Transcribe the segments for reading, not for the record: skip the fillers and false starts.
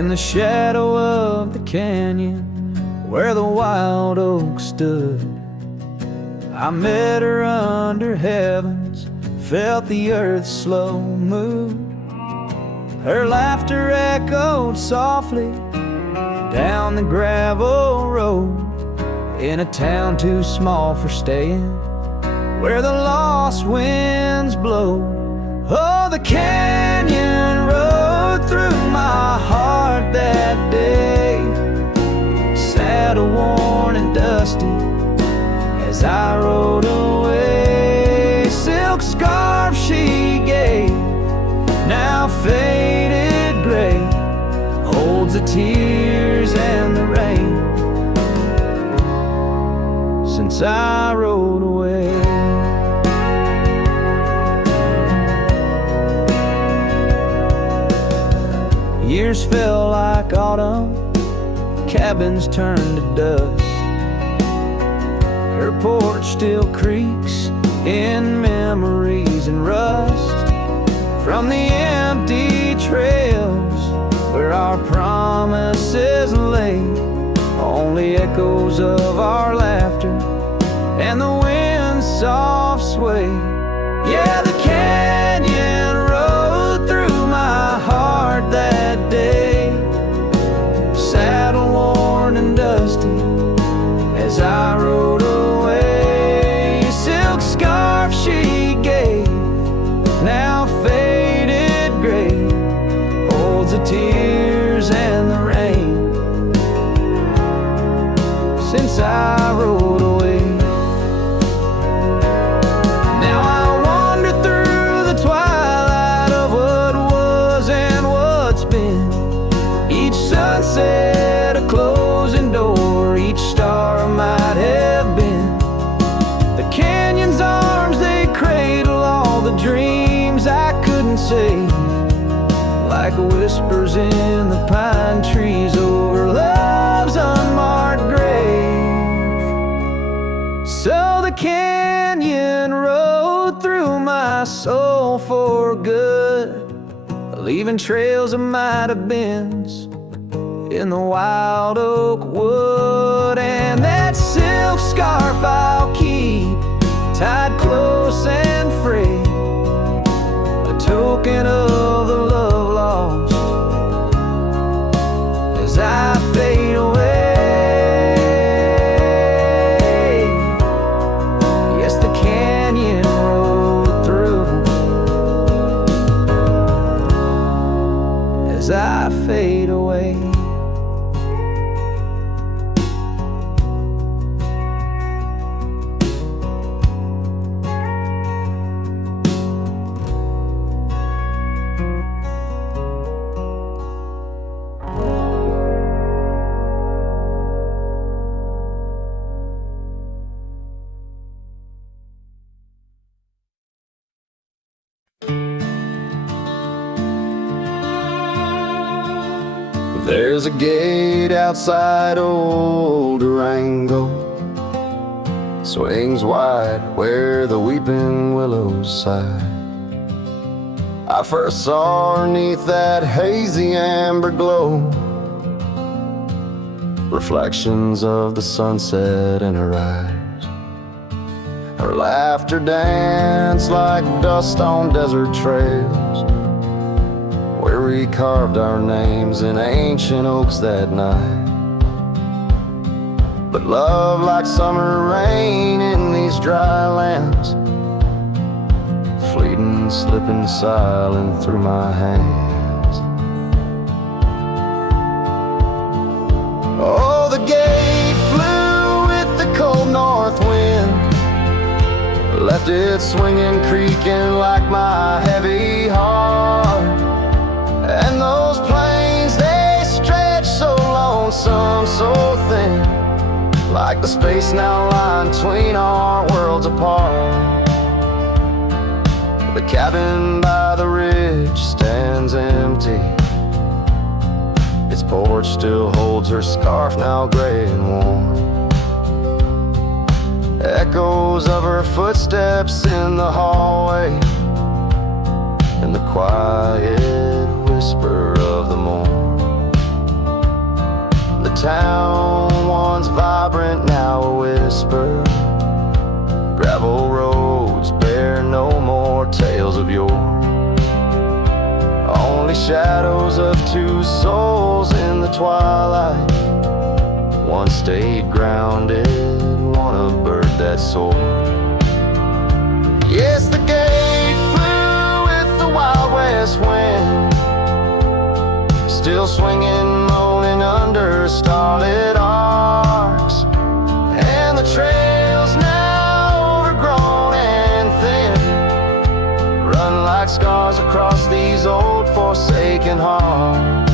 in the shadow of the canyon where the wild oak stood. I met her under heavens, felt the earth's slow move. Her laughter echoed softly down the gravel road, in a town too small for staying, where the lost winds blow. Oh, the canyon rode through my heart that day, saddle worn and dusty as I rode away. Silk scarf she gave, now faded gray, holds the tears and the rain since I rode away. Years fell like autumn, cabins turned to dust. Her porch still creaks in memories and rust from the empty trails where our promises lay. Only echoes of our laughter and the wind's soft sway. Yeah, the canyon rode through my heart that day, saddle worn and dusty as I rode away. Silk scarf she gave, now faded gray, holds the tears and the rain since I rode away. Now I wander through the twilight of what was and what's been. Each sunset a closing door, each star might have been. The canyon's arms, they cradle all the dreams I couldn't save, like whispers in the pine trees over love's unmarked grave. So the canyon rode through my soul for good, leaving trails of might have beens in the wild oak wood. And that silk scarf I'll keep tied close and free, a token of the love lost as I fade away. Yes, the canyon rode through as I fade away. There's a gate outside old Durango, swings wide where the weeping willows sigh. I first saw her 'neath that hazy amber glow, reflections of the sunset in her eyes. Her laughter danced like dust on desert trails, where we carved our names in ancient oaks that night. But love, like summer rain in these dry lands, fleeting, slipping silent through my hands. Oh, the gate flew with the cold north wind, left it swinging, creaking like my heavy heart. And those plains, they stretch so lonesome, so thin, like the space now lying between our worlds apart. The cabin by the ridge stands empty, its porch still holds her scarf, now gray and warm. Echoes of her footsteps in the hallway, and the quiet whisper of the morn. town, once vibrant, now a whisper. Gravel roads bear no more tales of yore. Only shadows of two souls in the twilight. One stayed grounded, one a bird that soared. Yes, the gate flew with the Wild West wind, still swinging, moaning under starlit arcs. And the trails now overgrown and thin run like scars across these old forsaken hearts.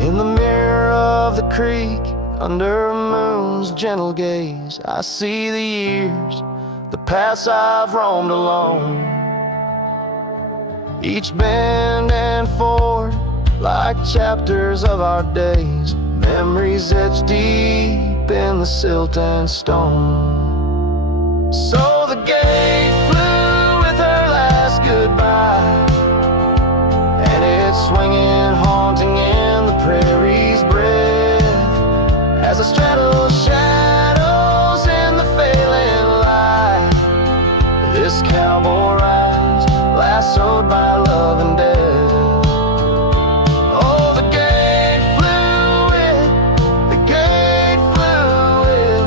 In the mirror of the creek, under a moon's gentle gaze, I see the years, the paths I've roamed alone. Each bend and ford, like chapters of our days, memories etched deep in the silt and stone. So the gate flew with her last goodbye, and it's swinging, haunting in the prairie's breath, as it straddles shadows in the failing light. This cowboy rides, lassoed by love and death. Oh, the gate flew with, the gate flew with.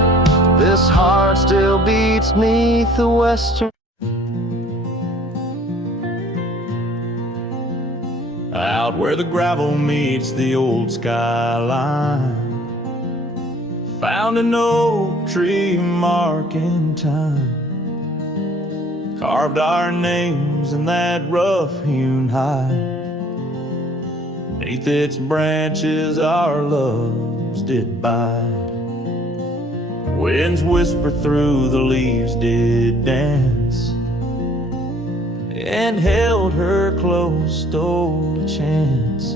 This heart still beats 'neath the western. Out where the gravel meets the old skyline, found an oak tree mark in time, carved our names in that rough-hewn hide. Beneath its branches our loves did bide. Winds whisper through the leaves did dance, and held her close, stole a chance.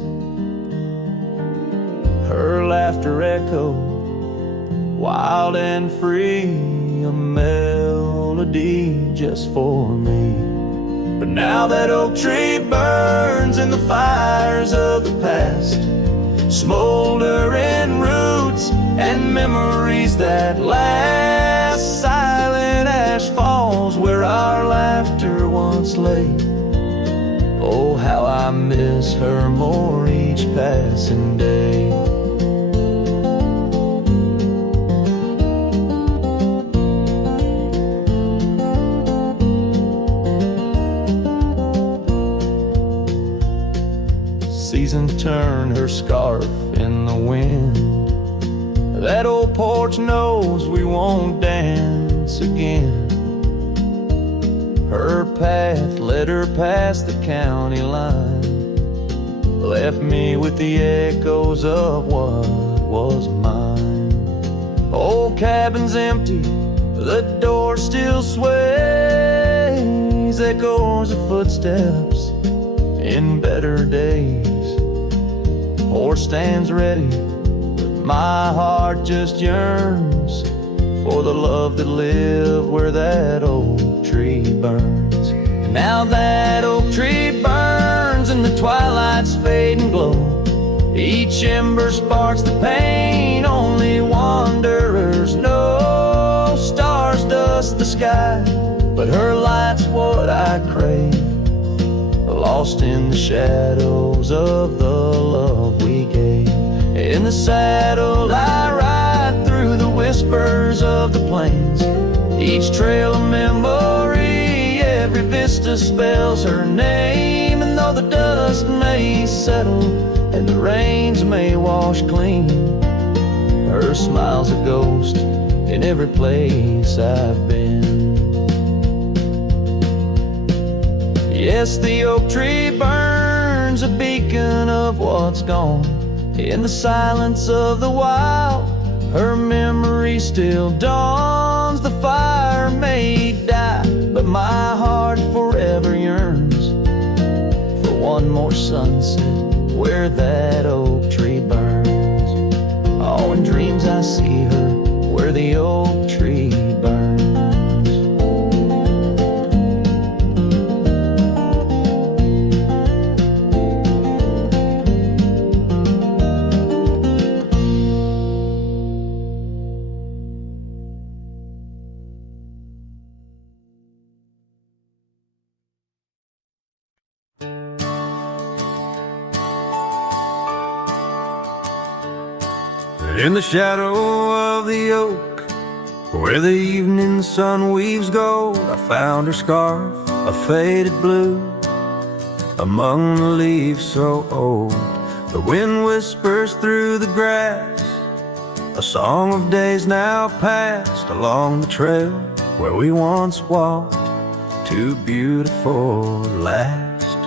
Her laughter echoed, wild and free, a melody just for me. But now that oak tree burns in the fires of the past, smoldering roots and memories that last. Silent ash falls where our laughter once lay. Oh, how I miss her more each passing day. Seasons turn her scarf in the wind. That old porch knows we won't dance again. Her path led her past the county line, left me with the echoes of what was mine. Old cabin's empty, the door still sways, echoes of footsteps in better days. Horse stands ready, my heart just yearns for the love that lived where that oak tree burns. And now that oak tree burns and the twilight's fading glow, each ember sparks the pain only wanderers know. Stars dust the sky, but her light's what I crave, lost in the shadows of the love we gave. In the saddle I ride through the whispers of the plains, each trail a memory, every vista spells her name. And though the dust may settle and the rains may wash clean, her smile's a ghost in every place I've been. Yes, the oak tree burns, a beacon of what's gone. In the silence of the wild, her memory still dawns. The fire may die, but my heart forever yearns for one more sunset where that oak tree burns. Oh, in dreams I see her where the oak tree burns. In the shadow of the oak, where the evening sun weaves gold, I found her scarf, a faded blue, among the leaves so old. The wind whispers through the grass, a song of days now past, along the trail where we once walked, too beautiful to last.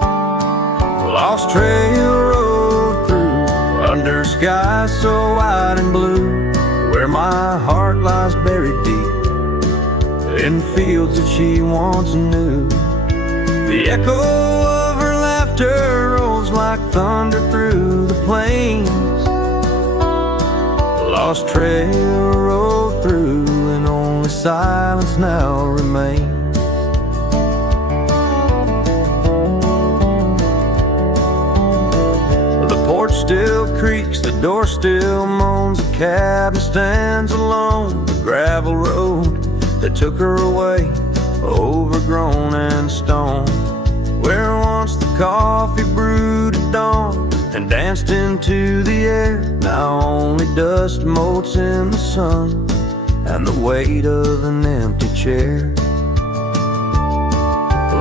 Lost trail road through, under skies so wide and blue, where my heart lies buried deep, in fields that she once knew. The echo of her laughter rolls like thunder through the plains. Lost trail road through, and only silence now remains. The porch still creaks, the door still moans, the cabin stands alone. The gravel road that took her away, overgrown and stone, where once the coffee brewed at dawn and danced into the air, now only dust motes in the sun and the weight of an empty chair.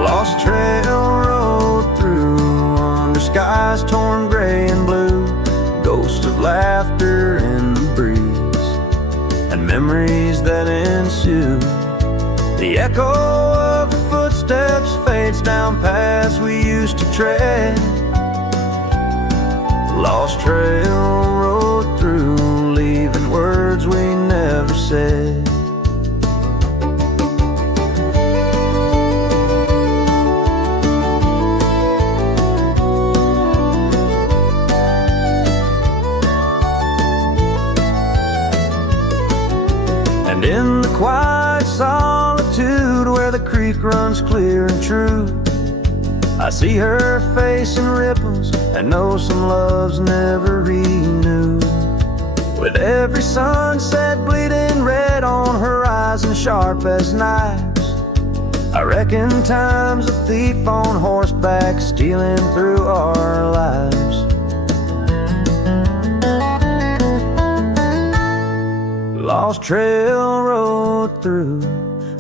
Lost trail road through, under skies torn gray and blue, ghosts of laughter in the breeze and memories that ensue. The echo of the footsteps fades down paths we used to tread. Lost trail road through, leaving words we never said. And in the quiet solitude, where the creek runs clear and true, I see her face in ripples and know some love's never renewed. With every sunset bleeding red on horizon sharp as knives, I reckon time's a thief on horseback stealing through our lives. Lost trail road through,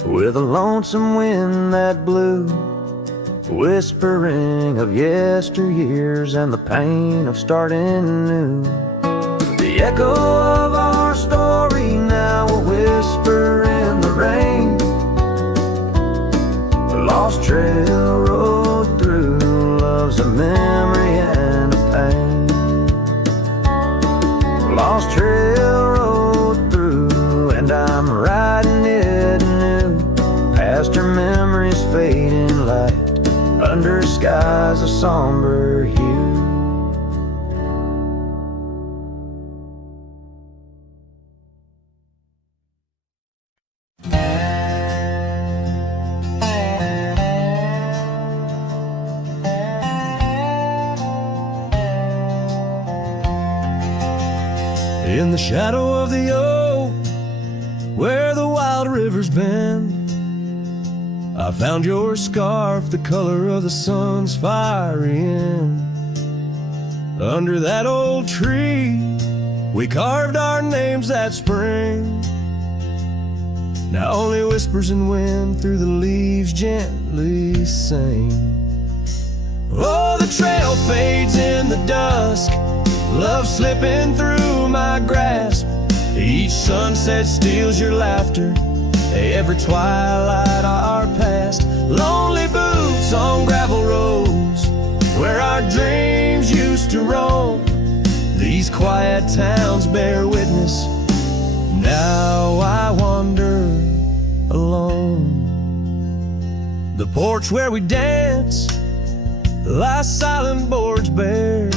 with a lonesome wind that blew, whispering of yesteryears and the pain of starting new. The echo of our story now will whisper in the rain. The lost trail road through, love's a memory and a pain. Lost trail road through, and I'm riding it anew, past her memories fading light, under skies of somber hue. In the shadow of the oak, where the wild rivers bend, I found your scarf, the color of the sun's fiery end. Under that old tree, we carved our names that spring. Now only whispers and wind through the leaves gently sing. Oh, the trail fades in the dusk, love slipping through my grasp. Each sunset steals your laughter, every twilight our past. Lonely boots on gravel roads, where our dreams used to roam. These quiet towns bear witness, now I wander alone. The porch where we dance lies silent, boards bare.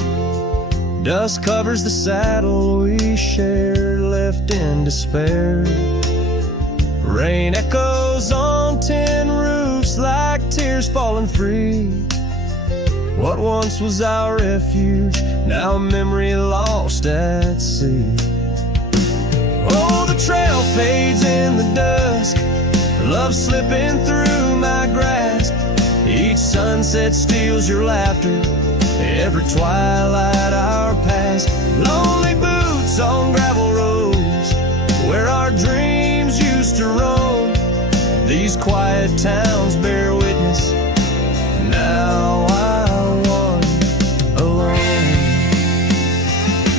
Dust covers the saddle we shared, left in despair. Rain echoes on tin roofs like tears falling free. What once was our refuge, now a memory lost at sea. Oh, the trail fades in the dusk, love slipping through my grasp. Each sunset steals your laughter, every twilight our past. Lonely boots gravel roads where our dreams used to roam. These quiet towns bear witness, now I wander alone.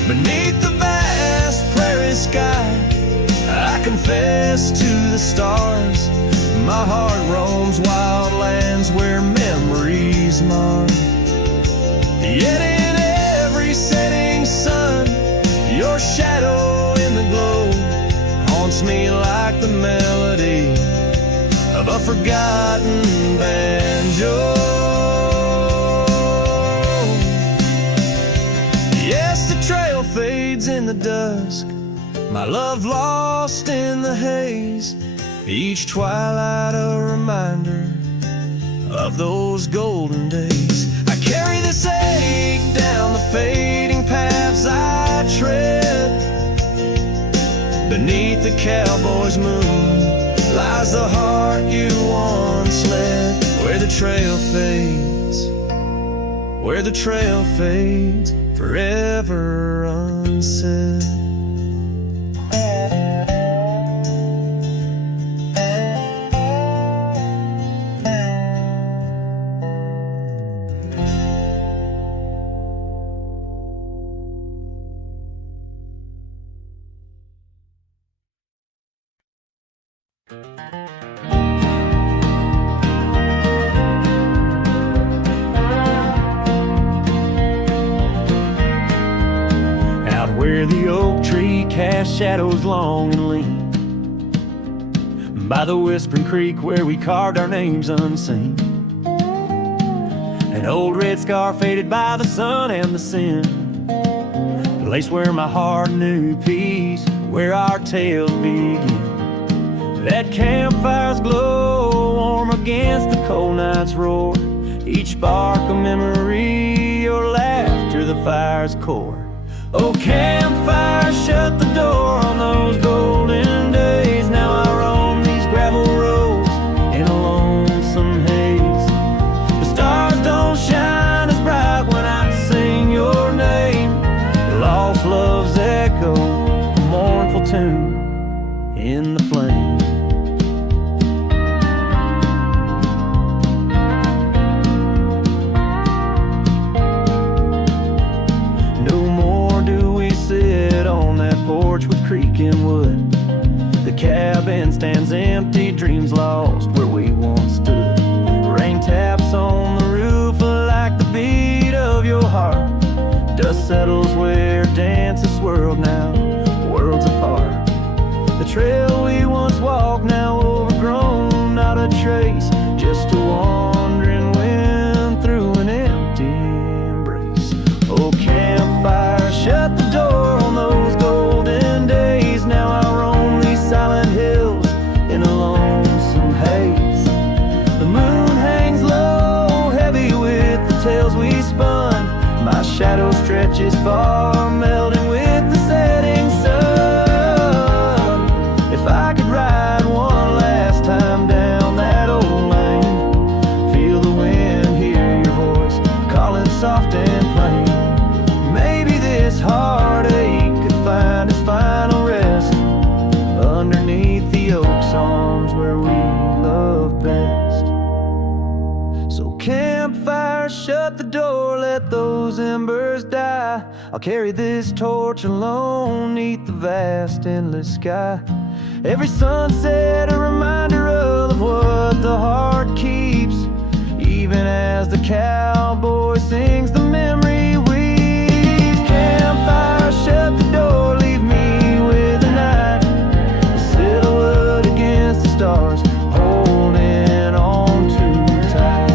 Beneath the vast prairie sky, I confess to the stars, my heart roams wild lands where memories mar. Yet in every setting sun, your shadow in the glow haunts me like the melody of a forgotten banjo. Yes, the trail fades in the dusk, my love lost in the haze. Each twilight a reminder of those golden days. I carry this ache down the fading paths I tread. Beneath the cowboy's moon lies the heart you once led. Where the trail fades, where the trail fades, forever unsaid. Where the oak tree casts shadows long and lean, by the whispering creek where we carved our names unseen, an old red scar faded by the sun and the sin, the place where my heart knew peace, where our tales begin. That campfire's glow warm against the cold night's roar, each spark a memory, your laughter the fire's core. Oh, campfire, shut the door on those golden days. Now I roam these gravel roads in a lonesome haze. The stars don't shine as bright when I sing your name. Lost love's echo, a mournful tune in the flame. With creaking wood, the cabin stands empty, dreams lost where we once stood. Rain taps on the roof like the beat of your heart. Dust settles where dances swirled, now worlds apart. The trail we once walked, now overgrown, not a trace, just a wandering wind through an empty embrace. Oh, campfire, shut the door on those golden days. Now I roam these silent hills in a lonesome haze. The moon hangs low, heavy with the tales we spun. My shadow stretches far, melting with the setting sun. If I could ride one last time down that old lane, feel the wind, hear your voice calling soft and plain. Maybe this heartache could find its final rest underneath the oak's arms where we love best. So campfire, shut the door, let those embers die. I'll carry this torch alone neath the vast endless sky. Every sunset a reminder of what the heart keeps, even as the cowboy sings the memory weaves. Campfire, shut the door, leave me with the night, a silhouette against the stars, holding on too tight.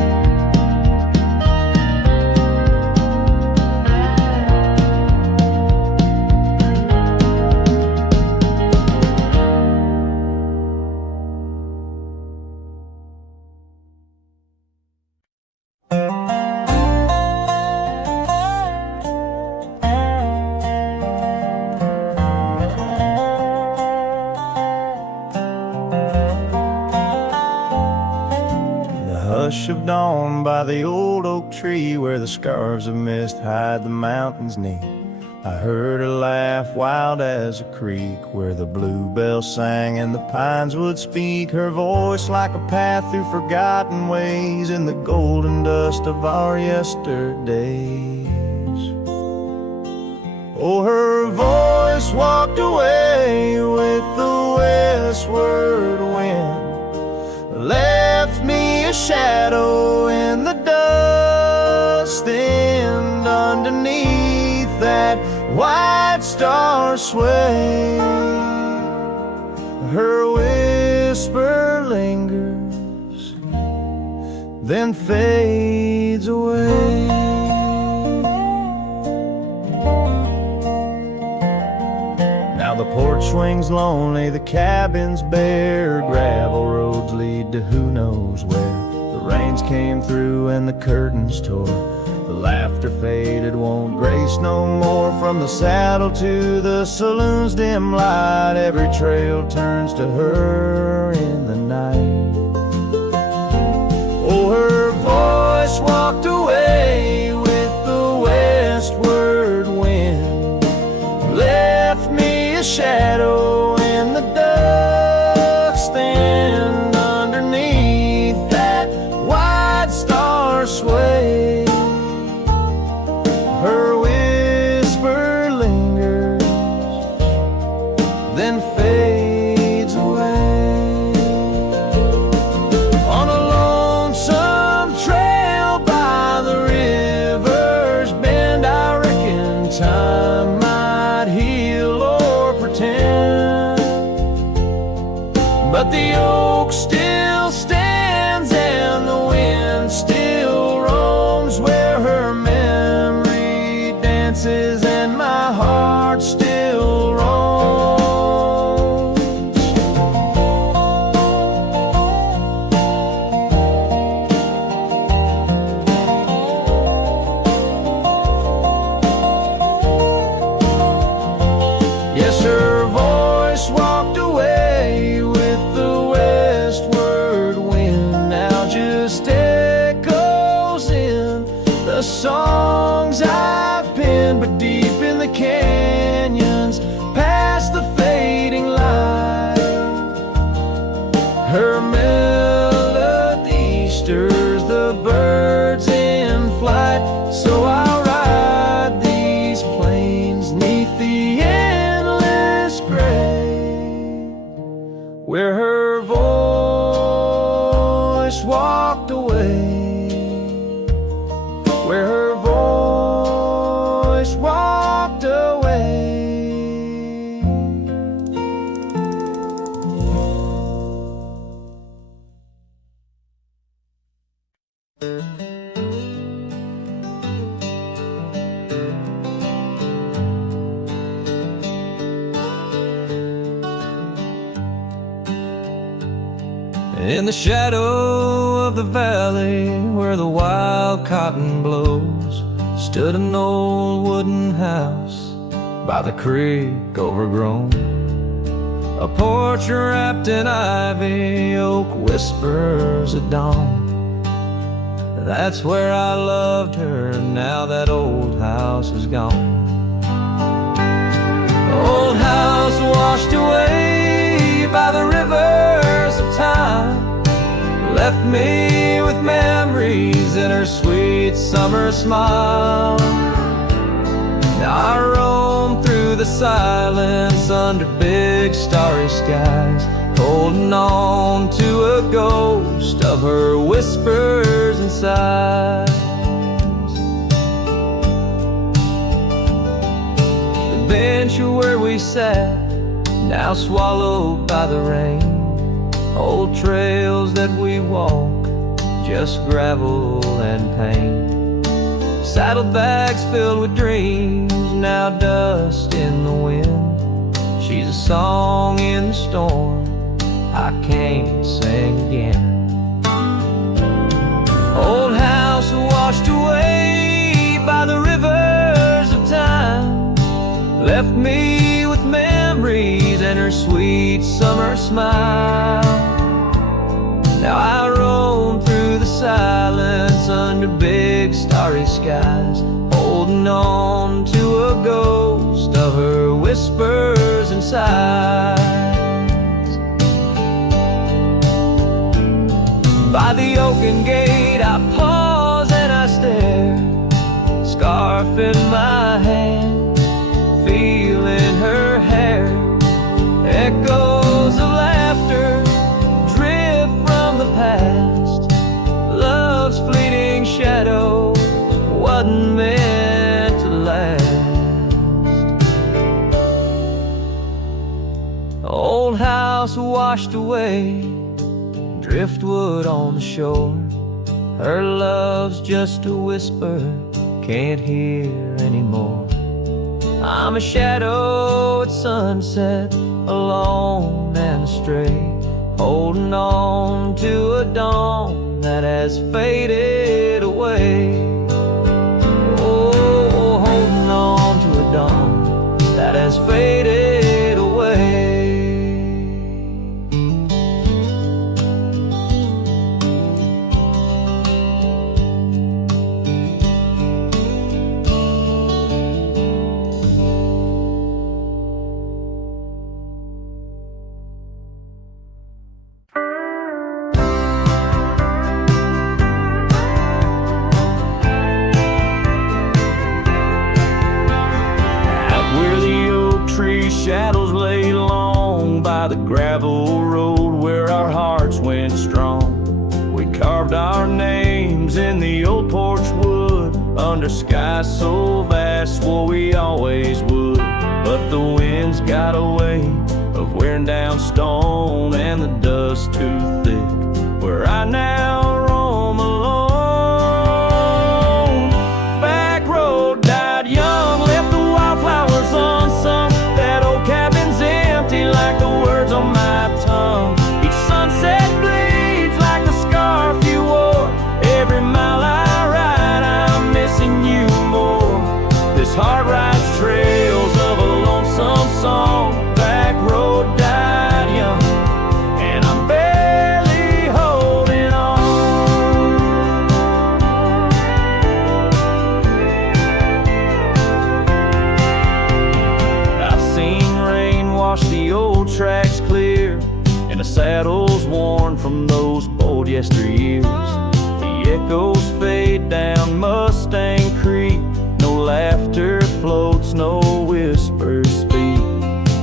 Hush of dawn by the old oak tree where the scarves of mist hide the mountains neath. I heard her laugh wild as a creek, where the bluebell sang and the pines would speak. Her voice like a path through forgotten ways in the golden dust of our yesterdays. Oh, her voice walked away with the westward wind, left me a shadow in the dust, and underneath that white star sway, her whisper lingers, then fades away. Now the porch swings lonely, the cabin's bare, gravel roads lead to who knows where. The rains came through and the curtains tore, the laughter faded, won't grace no more. From the saddle to the saloon's dim light, every trail turns to her in the night. Oh, her voice walked away with the westward wind, left me a shadow in the dust, and underneath that white star sway, her whisper lingers, then fades away. On a lonesome trail by the river's bend, I reckon time might heal or pretend, but the oak still stands and the wind still roams where her memory dances and my heart still roams. Yes, her voice walked away with the westward wind, now just echoes in the songs I've penned. But deep in the canyons, past the fading light, her melody stirs the birds in flight. So I'll ride these plains neath the endless gray, where her voice walked away, where her voice walked away. In the shadow of the valley where the wild cotton blows, stood an old wooden house by the creek overgrown. A porch wrapped in ivy, oak whispers at dawn. That's where I loved her, now that old house is gone. Old house washed away by the rivers of time, left me with memories in her sweet summer smile. Now I roam through the silence under big starry skies, holding on to a ghost of her whispers and sighs. The bench where we sat, now swallowed by the rain. Old trails that we walk, just gravel and pain. Saddlebags filled with dreams, now dust in the wind. She's a song in the storm I can't sing again. Old house washed away by the rivers of time, left me with memories and her sweet summer smile. Now I roam through the silence under big starry skies, holding holding on to a ghost of her whispers and sighs. By the oaken gate I pause and I stare, scarf in my hand, feeling her hair. Echoes of laughter drift from the past. Love's fleeting shadow wasn't meant to last. Old house washed away, driftwood on the shore. Her love's just a whisper, can't hear anymore. I'm a shadow at sunset, alone and astray, holding on to a dawn that has faded away. Oh, holding on to a dawn that has faded away. Shadows lay long by the gravel road where our hearts went strong. We carved our names in the old porch wood under skies so vast, swore we always would. But the winds got a way of wearing down stone and the dust too thick, where I now roam alone. Back road died young, left the wildflowers unsung. That old cabin's empty like the words on my tongue. Each sunset bleeds like the scarf you wore. Every mile I ride, I'm missing you more. This heart rides trails of a lonesome song. Back road died young, and I'm barely holding on. I've seen rain wash the old tracks clear, and the saddles worn from those bold yesteryears. The echoes fade down Mustang Creek, no laughter floats, no whispers speak.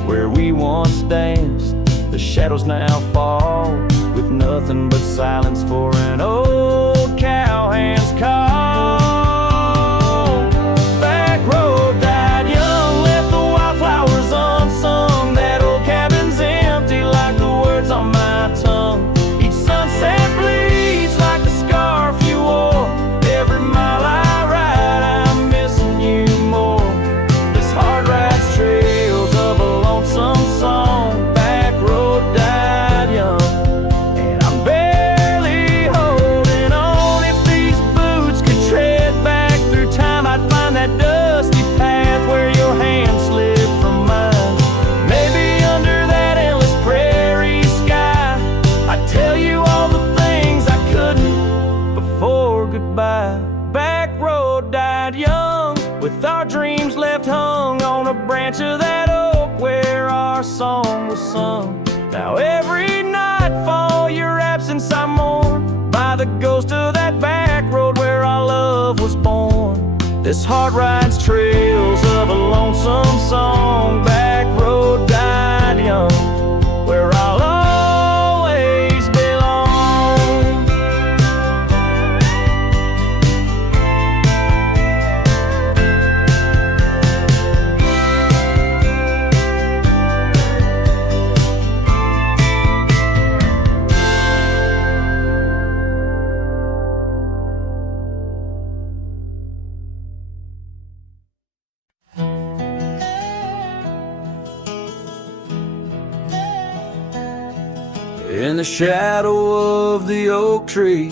Where we once danced, the shadows now fall, with nothing but silence for an old cowhand's call. Back road died young, left the wildflowers unsung. That old cabin's empty like the words on my tongue. Each sunset bleeds like the scarf you wore. Every mile I ride, I'm missing you more. This heart rides trails of a lonesome song. Back road died young, and I'm barely holding on. If these boots could tread back through time, I'd find that dusty path where your hand slipped from mine. Maybe under that endless prairie sky, I'd tell you all the things I couldn't before goodbye. Back road died young, with our dreams left hung on a branch of that oak where our song was sung. Now every nightfall your absence I mourn, by the ghost of that back road where our love was born. This heart rides trails of a lonesome song. Back road died young, where I'll always belong. In the shadow of the oak tree,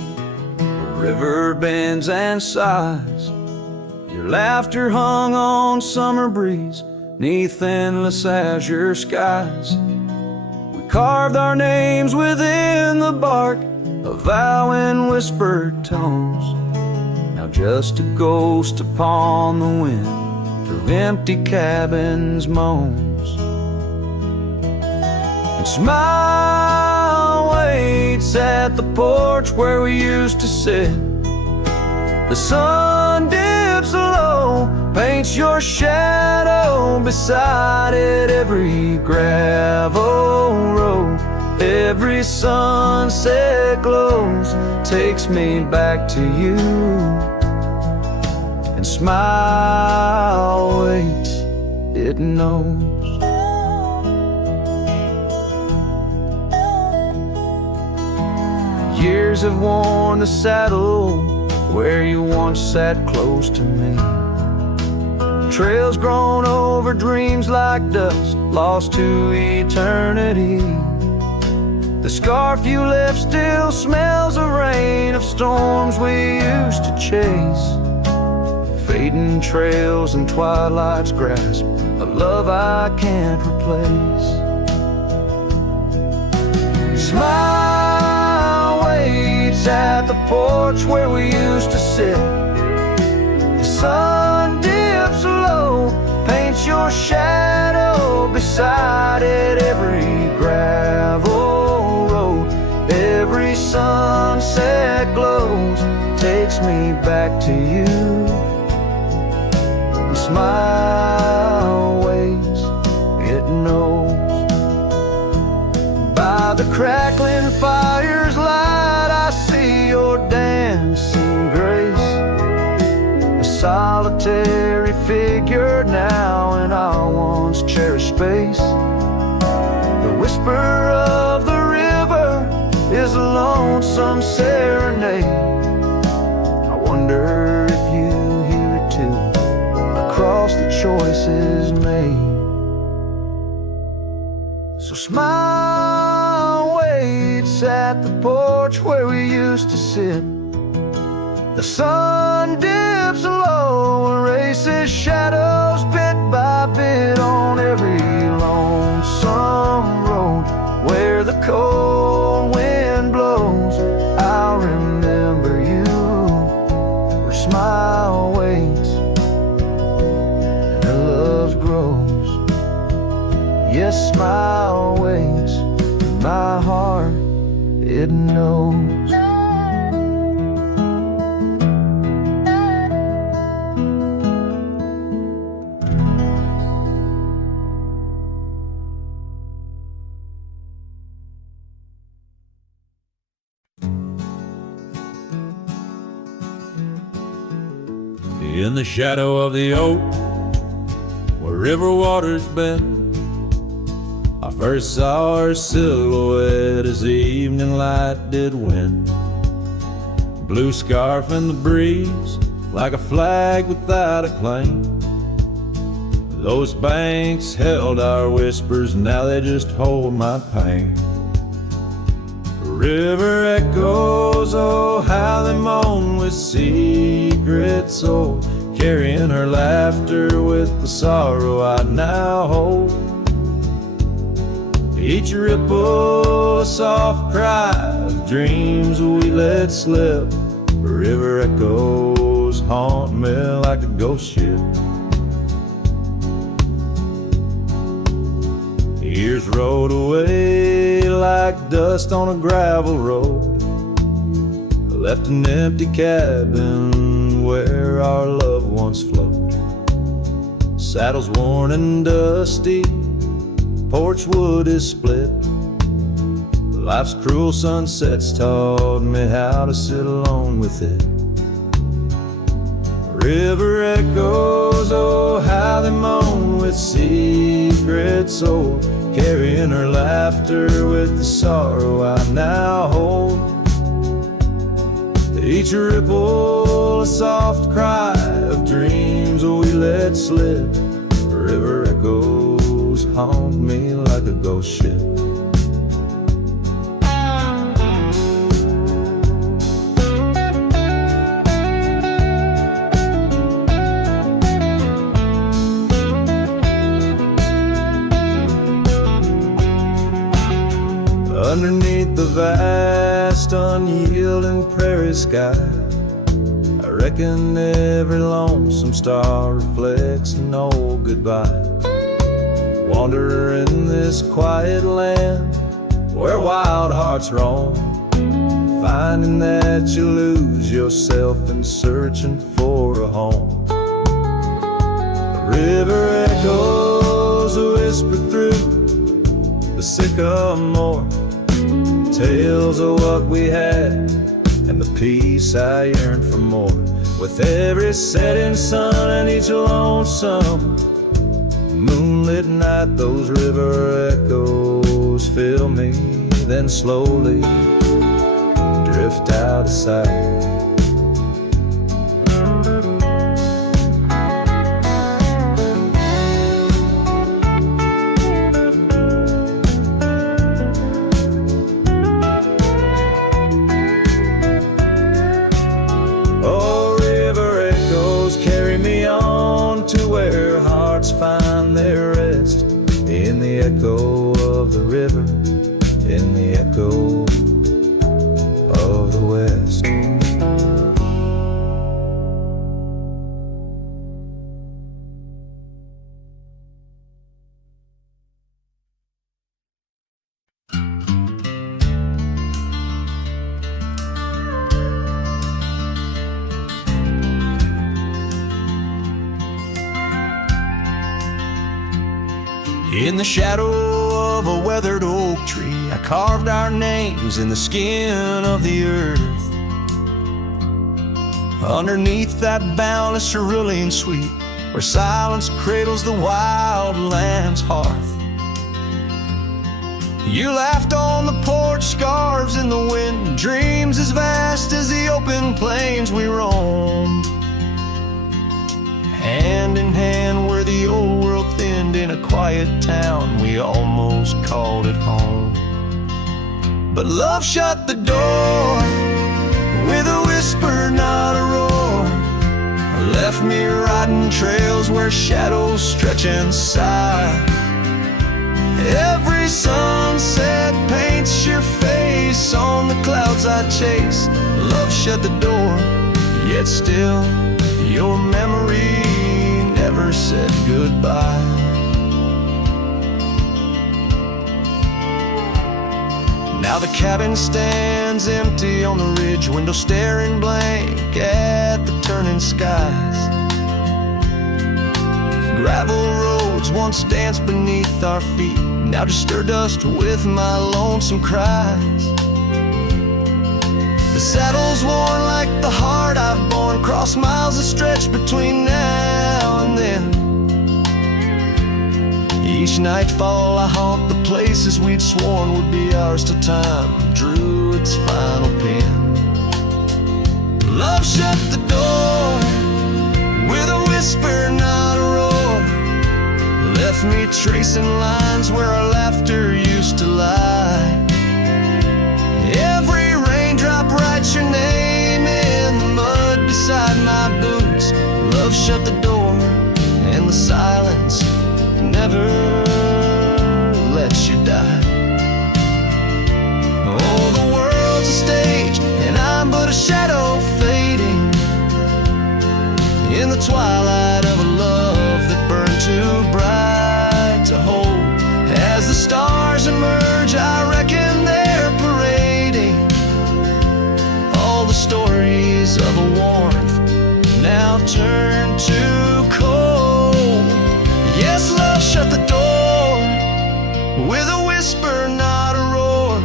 the river bends and sighs. Your laughter hung on summer breeze, 'neath endless azure skies. We carved our names within the bark, a vow in whispered tones. Now just a ghost upon the wind through empty cabins' moans. And smile waits at the porch where we used to sit. The sun dips low, paints your shadow beside it. Every gravel road, every sunset glows, takes me back to you. And smile waits, it knows. Years have worn the saddle where you once sat close to me. Trails grown over dreams like dust, lost to eternity. The scarf you left still smells of rain, of storms we used to chase. Fading trails and twilight's grasp, a love I can't replace. Smile waits at the porch where we used to sit. The sun dips low, paints your shadow beside it. Every gravel road, every sunset glows, takes me back to you. And smile waits, it knows. By the crackling fire's light, I see your dancing grace, a solitary figure now in our once cherished space. The whisper of the river is a lonesome serenade. I wonder if you hear it too, across the choices made. So smile waits at the porch where we used to sit. The sun dips low, erases shadows bit by bit on every lonesome road. Where the cold wind blows, I'll remember you. Where smile waits and her love grows. Yes, smile waits, my heart, it knows. In the shadow of the oak, where river waters bend, I first saw her silhouette as the evening light did win. Blue scarf in the breeze, like a flag without a claim. Those banks held our whispers, now they just hold my pain. River echoes, oh how they moan with secrets old, carrying her laughter with the sorrow I now hold. Each ripple a soft cry of dreams we let slip. River echoes haunt me like a ghost ship. Years rolled away like dust on a gravel road. I left an empty cabin where our love once flowed. Saddles worn and dusty, porch wood is split. Life's cruel sunsets taught me how to sit alone with it. River echoes, oh how they moan with secrets old, carrying her laughter with the sorrow I now hold. Each ripple a soft cry of dreams we let slip. River echoes haunt me like a ghost ship. Underneath the vast unyielding prairie sky, I reckon every lonesome star reflects an old goodbye. Wander in this quiet land where wild hearts roam, finding that you lose yourself in searching for a home. The river echoes whisper through the sycamore, tales of what we had and the peace I yearn for more. With every setting sun and each lonesome moonlit night, those river echoes fill me, then slowly drift out of sight. Find their rest in the echo of the river, in the echo of the West. In the shadow of a weathered oak tree, I carved our names in the skin of the earth. Underneath that boundless cerulean sweet, where silence cradles the wild lamb's hearth. You laughed on the porch, scarves in the wind, dreams as vast as the open plains we roamed. Hand in hand where the old world thinned, in a quiet town we almost called it home. But love shut the door with a whisper, not a roar. Left me riding trails where shadows stretch and sigh. Every sunset paints your face on the clouds I chase. Love shut the door, yet still your memory never said goodbye. Now the cabin stands empty on the ridge, window staring blank at the turning skies. Gravel roads once danced beneath our feet, now just stir dust with my lonesome cries. The saddle's worn like the heart I've borne, cross miles that stretch between now and then. Each nightfall I haunt the places we'd sworn would be ours till time drew its final pen. Love shut the door with a whisper, not a roar. Left me tracing lines where our laughter used to lie. Every raindrop writes your name in the mud beside my boots. Love shut the door, and the silence never lets you die. Oh, the world's a stage, and I'm but a shadow fading in the twilight of a love that burned too bright to hold. As the stars emerge, I reckon they're parading all the stories of a warmth now turned to cold. Yes, love shut the door with a whisper, not a roar.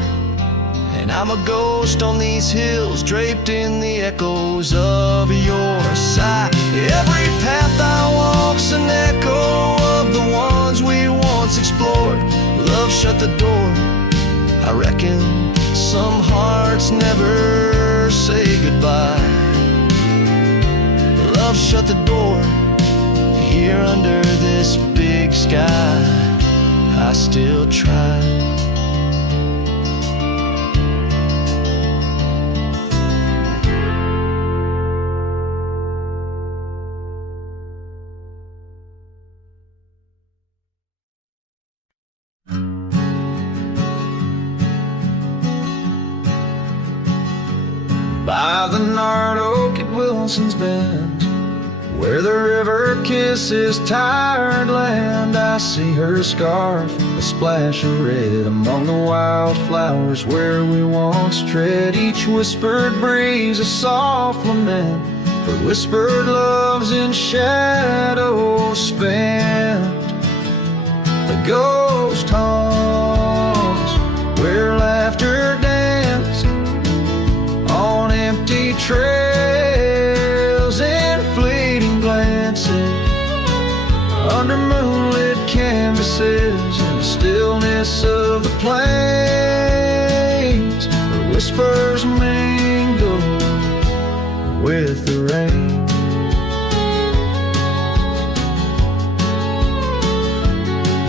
And I'm a ghost on these hills, draped in the echoes of your sigh. Every path I walk's an echo of the ones we once explored. Love shut the door, I reckon some hearts never say goodbye. Love shut the door, here under this big sky I still try. By the gnarled oak it will Nelson's Bend, where the river kisses tired land. I see her scarf, a splash of red among the wildflowers where we once tread. Each whispered breeze a soft lament for whispered loves in shadows spent. The ghost haunts where laughter danced on empty trails and fleeting glances under moonlit canvases in the stillness of the plains, where whispers mingle with the rain.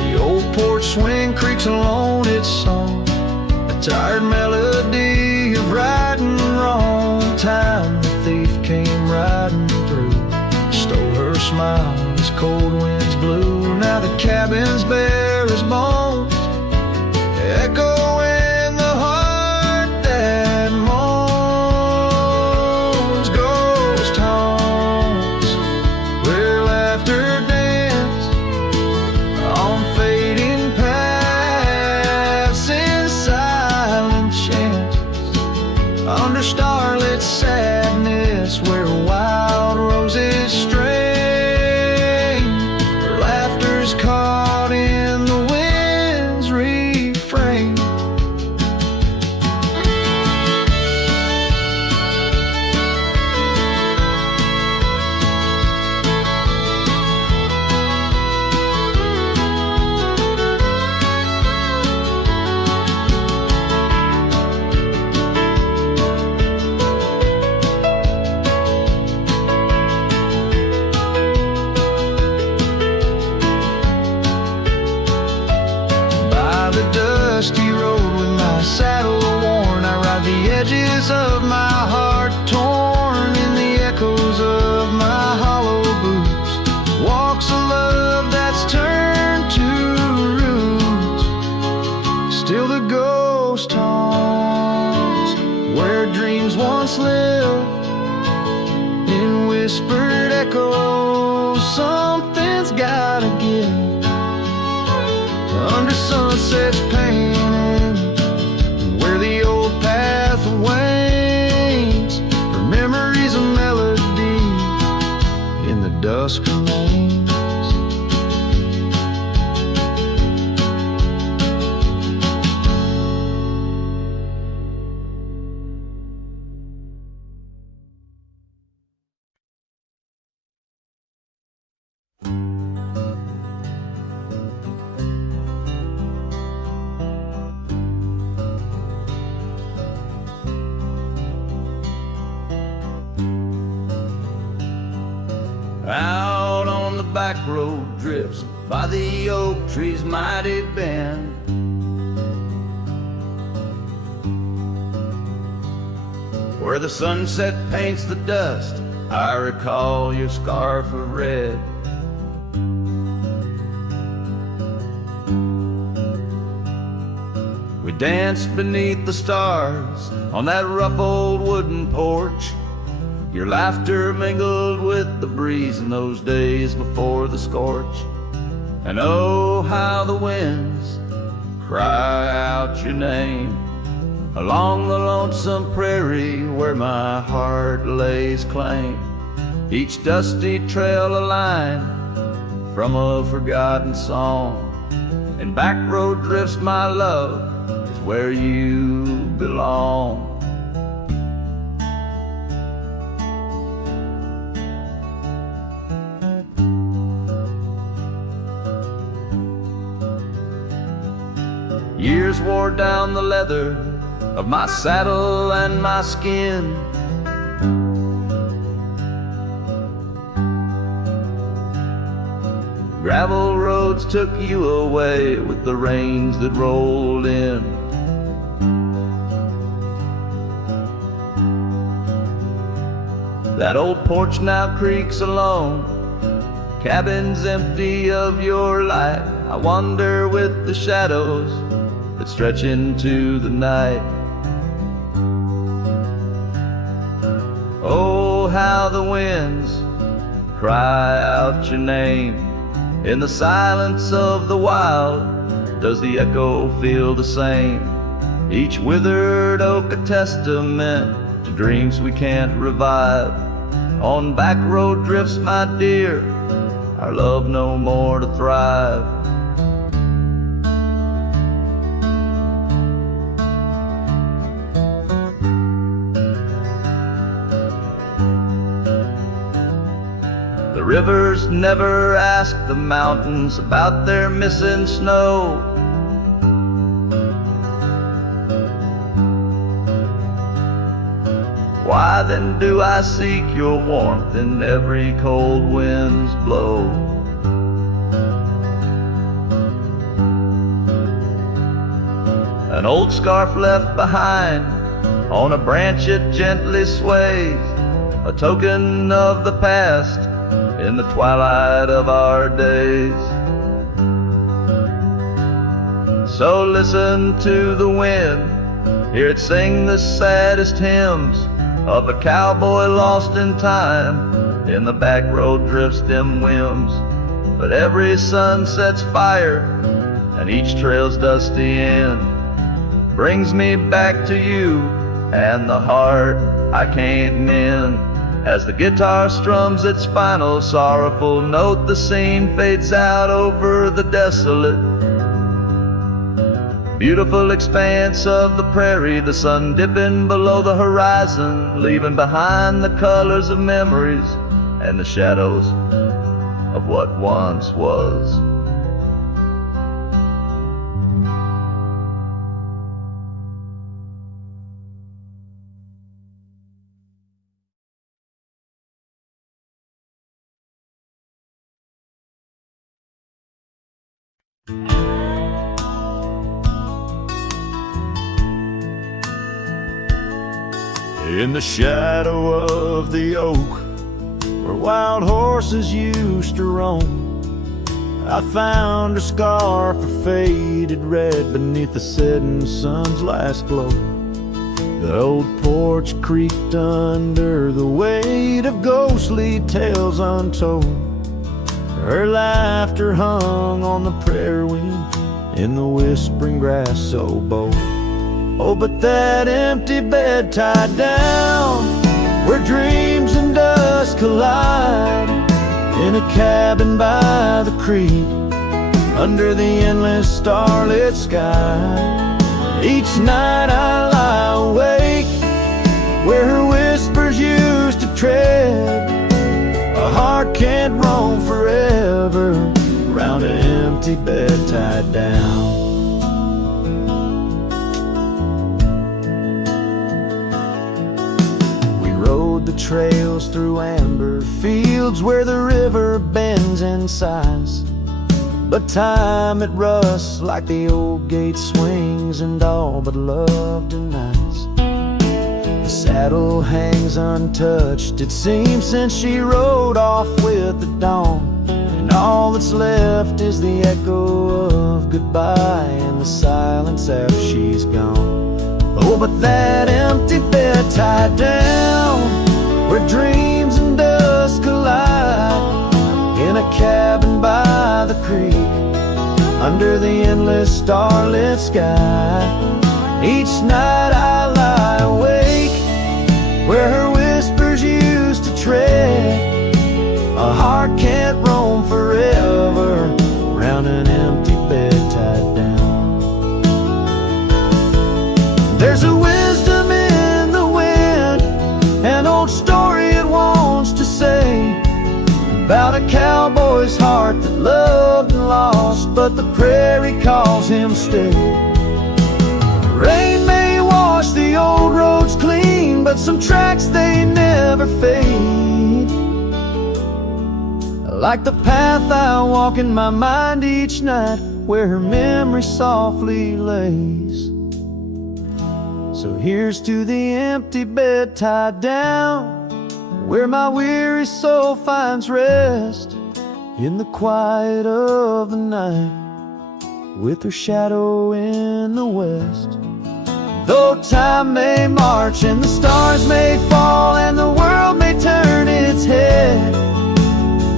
The old porch swing creaks alone its song, a tired melody of right and wrong. Time the thief came riding through, stole her smile as cold winds blew. Now the cabin's bare as bones, echo in the heart that moans. Ghost haunts where laughter danced on fading paths in silent chants, under starlit sadness where wild roses strain, where laughter's caught in the wind's refrain. Dusty road with my saddle worn, I ride the edges of my heart torn in the echoes of my hollow boots. Walks of love that's turned to roots. Still the ghost haunts where dreams once lived in whispered echoes. Something's gotta give under sunsets painted, where the old path wanes, her memories a melody in the dusk remains. Out on the back road drifts by the oak tree's mighty bend, where the sunset paints the dust, I recall your scarf of red. We danced beneath the stars on that rough old wooden porch. Your laughter mingled with the breeze in those days before the scorch. And oh, how the winds cry out your name along the lonesome prairie where my heart lays claim. Each dusty trail a line from a forgotten song, and back road drifts, my love, is where you belong. Years wore down the leather of my saddle and my skin. Gravel roads took you away with the rains that rolled in. That old porch now creaks alone, cabin's empty of your light. I wander with the shadows that stretch into the night. Oh, how the winds cry out your name. In the silence of the wild, does the echo feel the same? Each withered oak a testament to dreams we can't revive. On back road drifts, my dear, our love no more to thrive. The rivers never ask the mountains about their missing snow. Why then do I seek your warmth in every cold wind's blow? An old scarf left behind on a branch it gently sways, a token of the past in the twilight of our days. So listen to the wind, hear it sing the saddest hymns of a cowboy lost in time in the back road drifts dim whims. But every sunset's fire and each trail's dusty end brings me back to you and the heart I can't mend. As the guitar strums its final sorrowful note, the scene fades out over the desolate, beautiful expanse of the prairie, the sun dipping below the horizon, leaving behind the colors of memories and the shadows of what once was. In the shadow of the oak, where wild horses used to roam, I found a scarf of faded red beneath the setting sun's last glow. The old porch creaked under the weight of ghostly tales untold. Her laughter hung on the prairie wind in the whispering grass so bold. Oh, but that empty bed tied down where dreams and dust collide, in a cabin by the creek under the endless starlit sky. Each night I lie awake where her whispers used to tread. A heart can't roam forever around an empty bed tied down. The trails through amber fields where the river bends and sighs, but time it rusts like the old gate swings and all but love denies. The saddle hangs untouched, it seems, since she rode off with the dawn, and all that's left is the echo of goodbye and the silence after she's gone. Oh, but that empty bed tied down where dreams and dust collide, in a cabin by the creek under the endless starlit sky. Each night I lie awake where her whispers used to tread. A heart can't roam forever round an empty bed tied down. There's a wisdom in the wind, an old story it wants to say, about a cowboy's heart that loved and lost, but the prairie calls him stay. Rain may wash the old roads clean, but some tracks they never fade, like the path I walk in my mind each night where her memory softly lays. So here's to the empty bed tied down where my weary soul finds rest, in the quiet of the night with her shadow in the west. Though time may march and the stars may fall and the world may turn bed.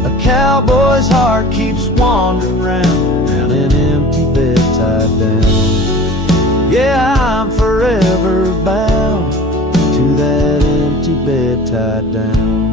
A cowboy's heart keeps wandering round an empty bed tied down. Yeah, I'm forever bound to that empty bed tied down.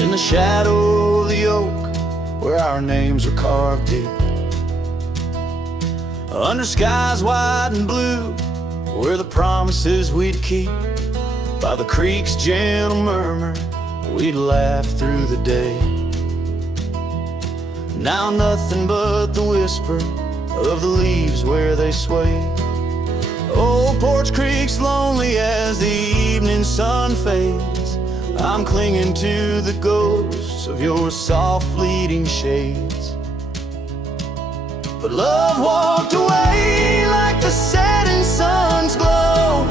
In the shadow of the oak, where our names are carved deep, under skies wide and blue, where the promises we'd keep, by the creek's gentle murmur, we'd laugh through the day. Now nothing but the whisper of the leaves where they sway. Old Porch Creek's lonely as the evening sun fades. I'm clinging to the ghosts of your soft fleeting shades. But love walked away like the setting sun's glow,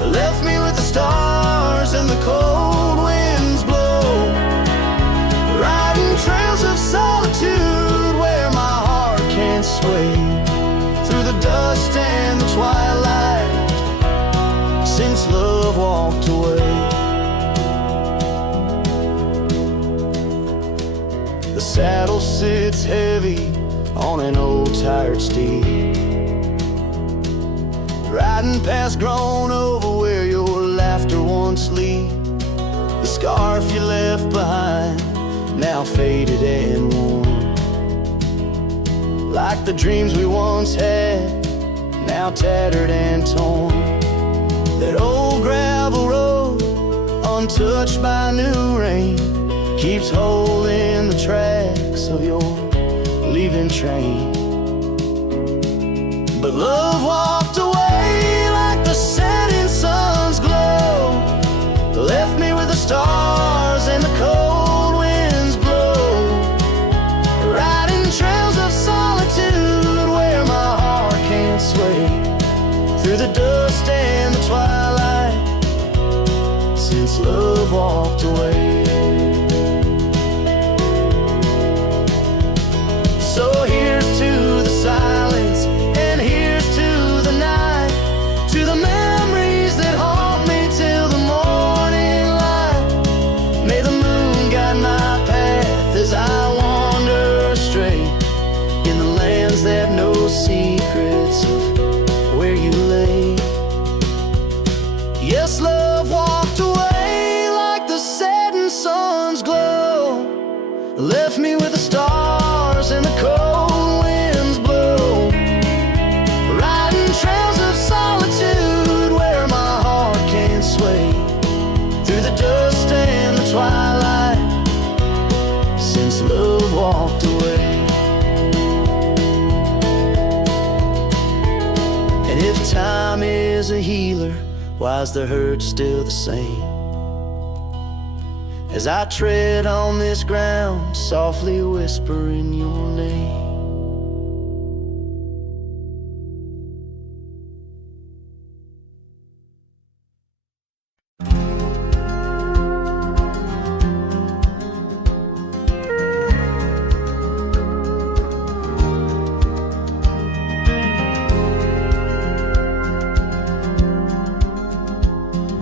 left me with the stars and the cold winds blow, riding trails of solitude where my heart can't sway, through the dust and the twilight, since love walked away. The saddle sits heavy on an old tired steed, riding past grown over where your laughter once lead. The scarf you left behind, now faded and worn, like the dreams we once had, now tattered and torn. That old gravel road, untouched by new rain, keeps holding the tracks of your leaving train. But love walked away like the setting sun's glow, left me with the stars and the cold winds blow, riding trails of solitude where my heart can't sway, through the dust and the twilight, since love walked away. So here's to the silence, and here's to the night, to the memories that haunt me till the morning light. May the moon guide my path as I wander astray, in the lands that know secrets of where you lay. Yes, love walked away like the setting sun's glow, left me with the stars and the cold winds blow, riding trails of solitude where my heart can't sway, through the dust and the twilight, since love walked away. And if time is a healer, why's the hurt still the same? As I tread on this ground, softly whispering your name.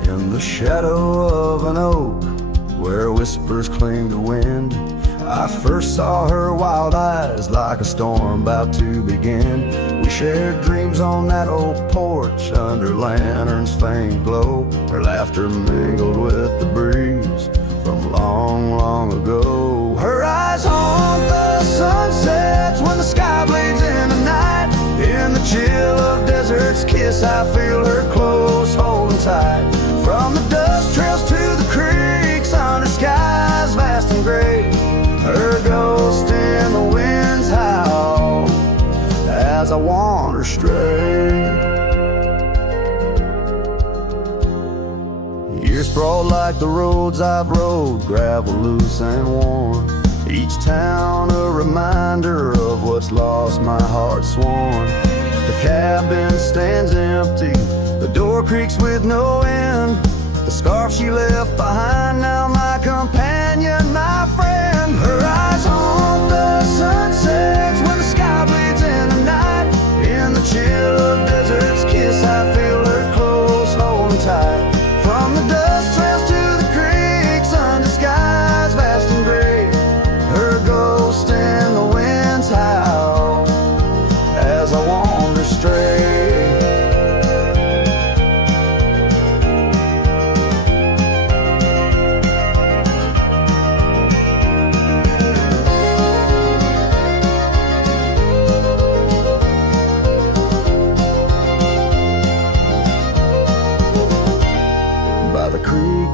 In the shadow of an oak, where whispers cling to wind, I first saw her wild eyes like a storm about to begin. We shared dreams on that old porch under lanterns' faint glow. Her laughter mingled with the breeze from long, long ago. Her eyes haunt the sunsets when the sky bleeds in the night. In the chill of desert's kiss, I feel her close, holding tight. From the dust trails to the creeks, under skies vast and gray, her ghost in the winds howl as I wander stray. Years sprawl like the roads I've rode, gravel loose and worn. Each town a reminder of what's lost, my heart sworn. The cabin stands empty, the door creaks with no end. The scarf she left behind, now my companion, my friend. Her eyes haunt the sunsets when the sky bleeds in the night. In the chill of desert's kiss, I feel her close, holding tight. From the dust trails to the creeks, under skies vast and gray, her ghost in the winds howl as I wander stray.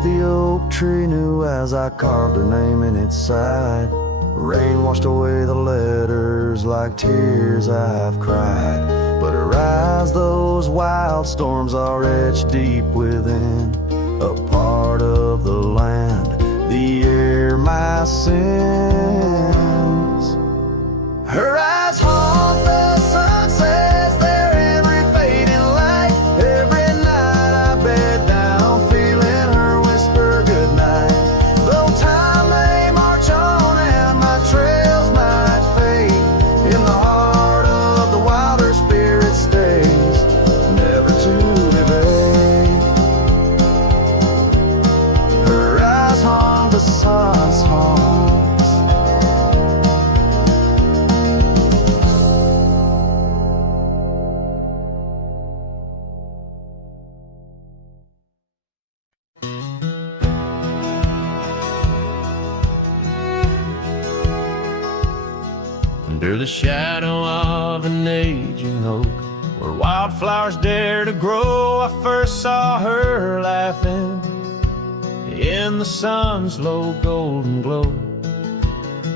The oak tree knew as I carved her name in its side. Rain washed away the letters like tears I've cried. But her eyes, those wild storms are etched deep within. A part of the land, the air, my sins. Her eyes haunt the sunsets, their every fading light. Every night I bed down, feeling her whisper goodnight. Though time may march on and my trails might fade, in the heart of the wild her spirit stays, never to evade. Her eyes haunt the sun's haunts. Under the shadow of an aging oak, where wildflowers dare to grow, I first saw her laughing in the sun's low golden glow.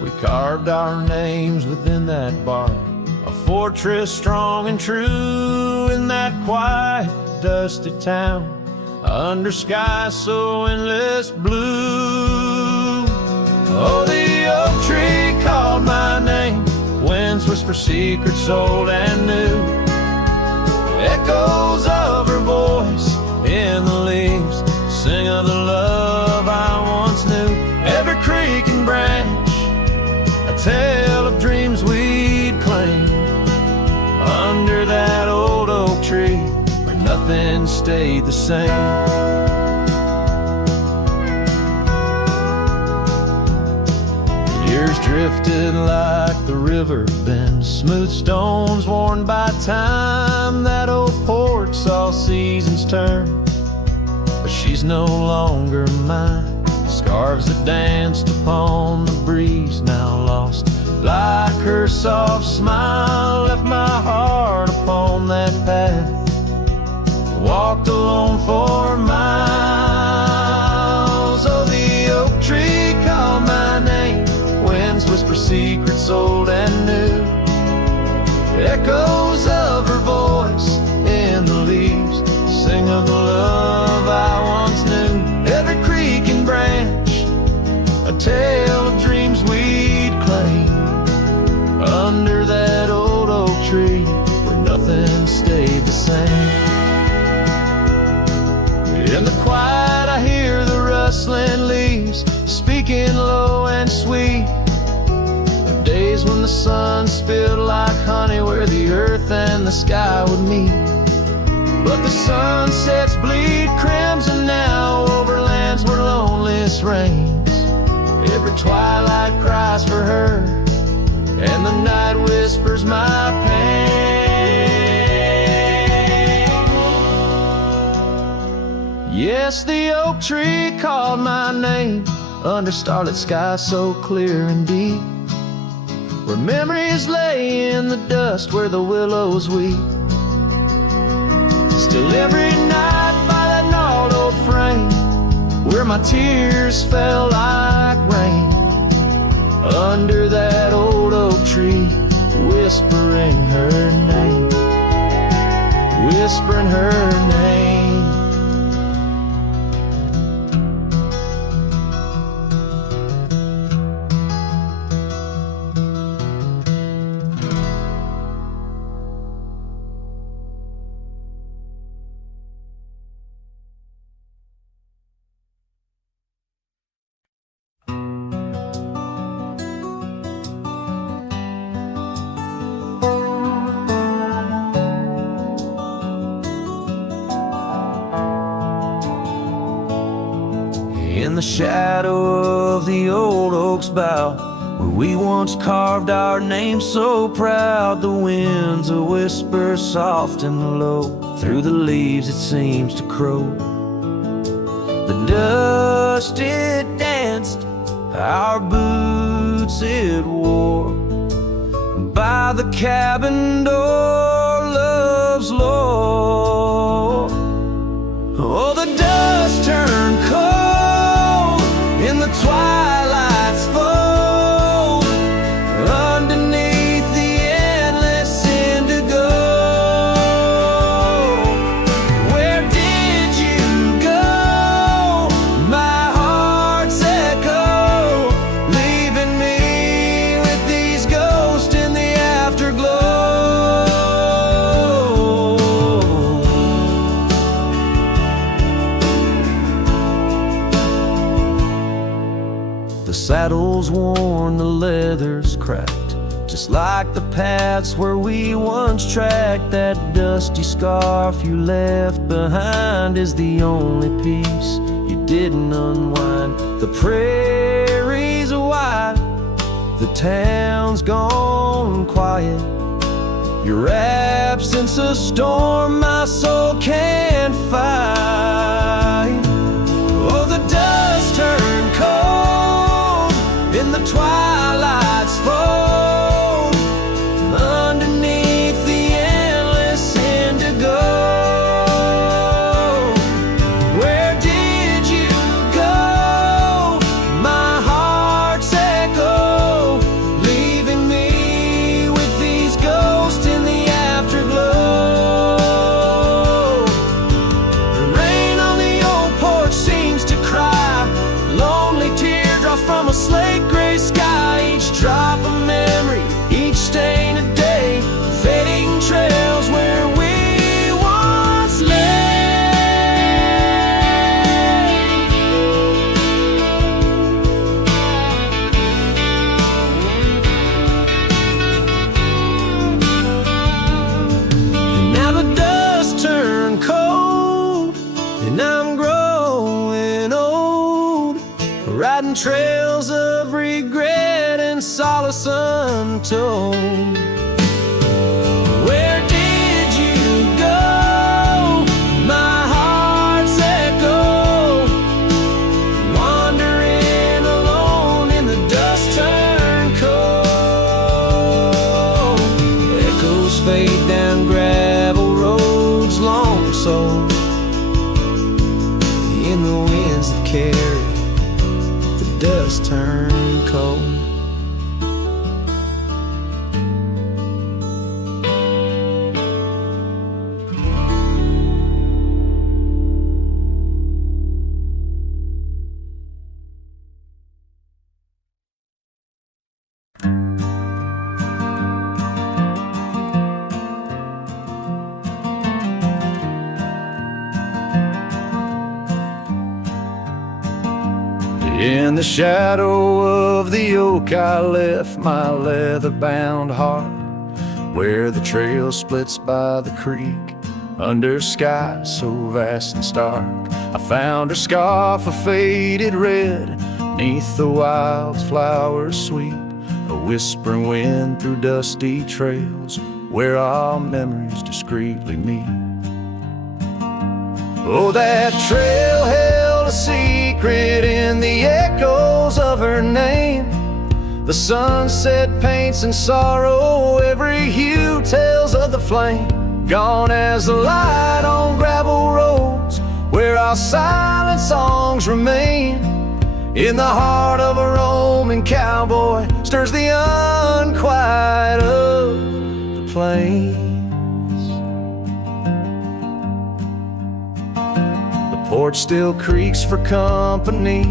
We carved our names within that bark, a fortress strong and true in that quiet, dusty town, under skies so endless blue. Oh, the oak tree called my name, winds whisper secrets old and new. Echoes of her voice in the leaves sing of the love I once knew. Every creek and branch, a tale of dreams we'd claim. Under that old oak tree where nothing stayed the same. Years drifted like the river bends, smooth stones worn by time. That old porch saw seasons turn, but she's no longer mine. Scarves that danced upon the breeze now lost, like her soft smile left my heart upon that path. Walked alone for miles. Oh, the oak tree called my name, winds whisper secrets old and new. Echoes of her voice in the leaves sing of the love I once knew. Every creek and branch, a tale of dreams we'd claim. Under that old oak tree where nothing stayed the same. In the quiet I hear the rustling leaves speaking low and sweet. Days when the sun spilled like honey where the earth and the sky would meet. But the sunsets bleed crimson now over lands where loneliness reigns. Every twilight cries for her, and the night whispers my pain. Yes, the oak tree called my name under starlit skies so clear and deep, where memories lay in the dust where the willows weep. Still every night by that gnarled old frame, where my tears fell like rain. Under that old oak tree, whispering her name, whispering her name. in the shadow of the old oak's bough, where we once carved our name so proud. The wind's a whisper soft and low, through the leaves it seems to crow. The dust it danced, our boots it wore, by the cabin door, love's lore. Oh, the dust turned cold in the twilight's fold, underneath the endless indigo. Where did you go, my heart's echo, leaving me with these ghosts in the afterglow? The saddle's worn, the leather's cracked, just like the paths where we once tracked. That dusty scarf you left behind is the only piece you didn't unwind. The prairie's wide, the town's gone quiet, your absence a storm my soul can't fight. Oh, the dust turned cold in the twilight's fold, underneath the endless indigo. Where did you go, my heart's echo, leaving me with these ghosts in the afterglow? The rain on the old porch seems to cry, lonely teardrops from a slate gray sky. Each drop a memory, each stain a day, fading trails where we once lay. And now the dust turned cold, and I'm growing old, riding trails of regret and solace untold. Where did you go, my heart's echo, wandering alone in the dust turned cold? Echoes fade down gravel roads long sold, in the winds that carry the dust turned cold. In the shadow of the oak I left my leather-bound heart, where the trail splits by the creek, under skies so vast and stark. I found her scarf of faded red, neath the wildflowers sweet, a whispering wind through dusty trails, where our memories discreetly meet. Oh, that trail held a secret in the echoes of her name. The sunset paints in sorrow, every hue tells of the flame. Gone as the light on gravel roads, where our silent songs remain. In the heart of a Roman cowboy stirs the unquiet of the plains. Porch still creaks for company,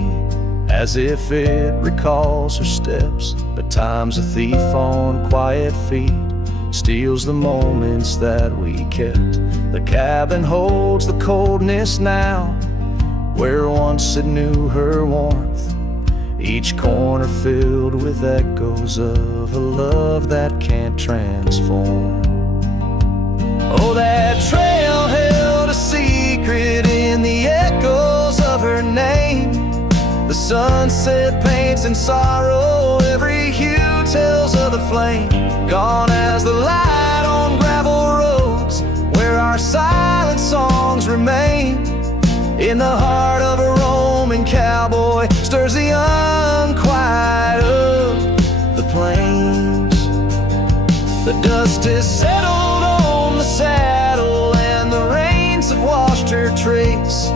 as if it recalls her steps. But time's a thief on quiet feet, steals the moments that we kept. The cabin holds the coldness now, where once it knew her warmth. Each corner filled with echoes of a love that can't transform. Oh, that trail held a secret in the echoes of her name. sunset paints in sorrow. Every hue tells of the flame gone as the light on gravel roads, where our silent songs remain. In the heart of a Roman cowboy stirs the unquiet of the plains. The dust is settled on the saddle, and the rains have washed her trace,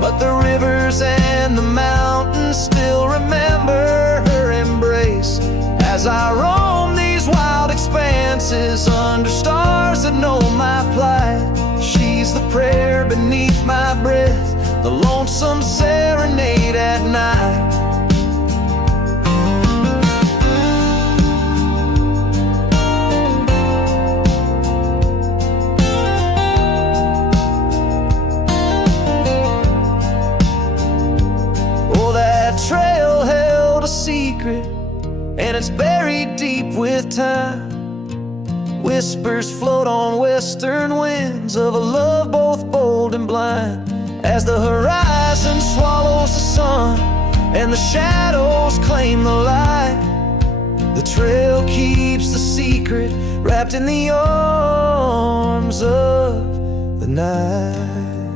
but the rivers and the mountains still remember her embrace. As I roam these wild expanses under stars that know my plight, she's the prayer beneath my breath, the lonesome serenade at night. Oh, that trail held a secret, and it's buried deep with time. Whispers float on western winds of a love both bold and blind. As the horizon swallows the sun and the shadows claim the light, the trail keeps the secret wrapped in the arms of the night.